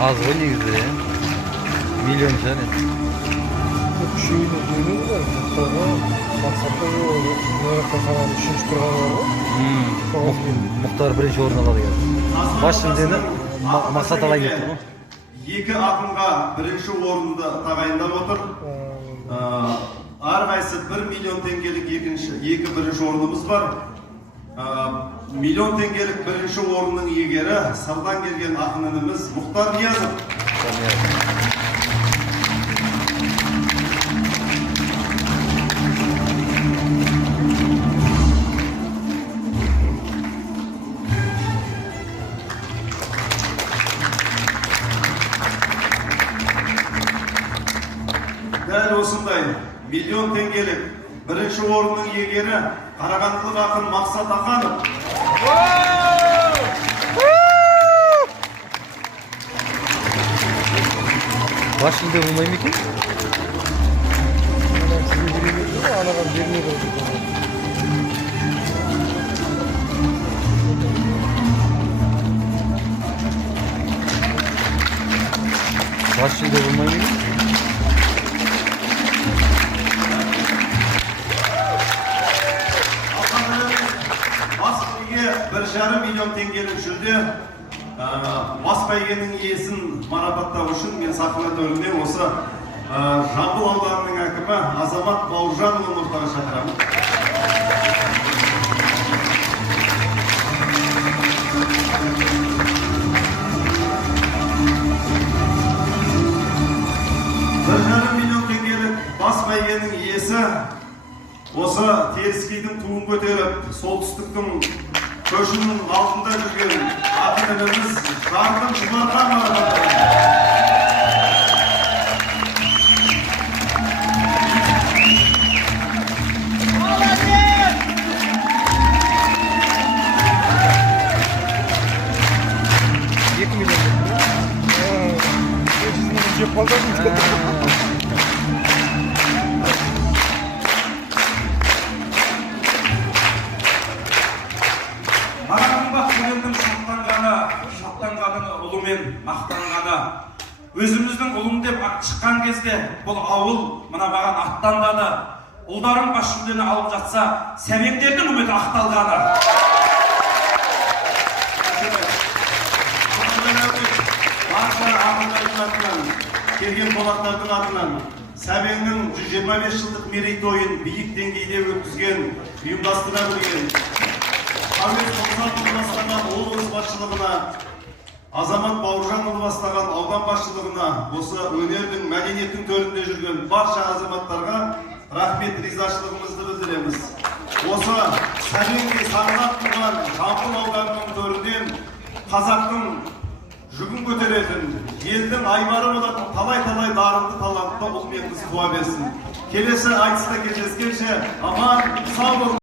Az ғой негізі, миллион шығар енді. Үшеуіне бөлінеді ғой, мұқтарға мақсатта қалған үшінші тұрған бар ғой. Мұқтар бірінші орын алады екен. Бас жүлдені мақсат алайын деп тұр ғой. Екі ақынға бірінші орынды тағайындап отыр. Әрқайсы 1 миллион теңгелік екі бірінші орнымыз бар. Миллион теңгелік бірінші орынның иегері Сырдан келген ақын ініміз Мұхтар Ниязов. Дәл осындай миллион теңгелік бірінші орынның иегері қарағандылық ақын Мақсат Ақанов. Бас жүлде болмай ма екен? Сізге беремеді ғой, анаған бермеді ғой. Бас жүлде болмай ма екен? $1,5 миллион теңгелік жүлде. Бас бәйгенің иесін марапаттау үшін мен сахна төрінде осы Жамбыл ауданының әкімі Азамат Бауыржанұлын ортаға шақырамын. $1,5 миллион теңгелік бас бәйгенің иесі осы Теріскейдің туын көтеріп, солтүстіктің көшінің алдында жүрген ақын ініміз Жарқын Жұмарханова. Жеп қалдыңыз. шаттанғаны ұлымен мақтанғаны. Өзіміздің ұлым деп шыққан кезде бұл ауыл мына маған аттандады. Ұлдарым бас жүлдені алып жатса, сәбеңдердің үміті ақталғаны. Барша ақындардың атынан, келген қонақтардың атынан Сәбеңнің 125 жылдық мерейтойын биік деңгейде өткізген, ұйымдастыра білген Әуес Құлсатұлы бастаған облыс басшылығына, Азамат Бауыржанұлы бастаған аудан басшылығына, осы өнердің, мәдениеттің төрінде жүрген барша азаматтарға рахмет, ризашылығымызды білдіреміз. Осы Сәбеңге сағынап тұрған Жамбыл ауданының төрінен қазақтың жүгін көтеретін, елдің айбары болатын талай-талай дарынды талантты ұл мен қыз туа берсін. Келесі айтыста кездескенше аман, сау болыңыздар.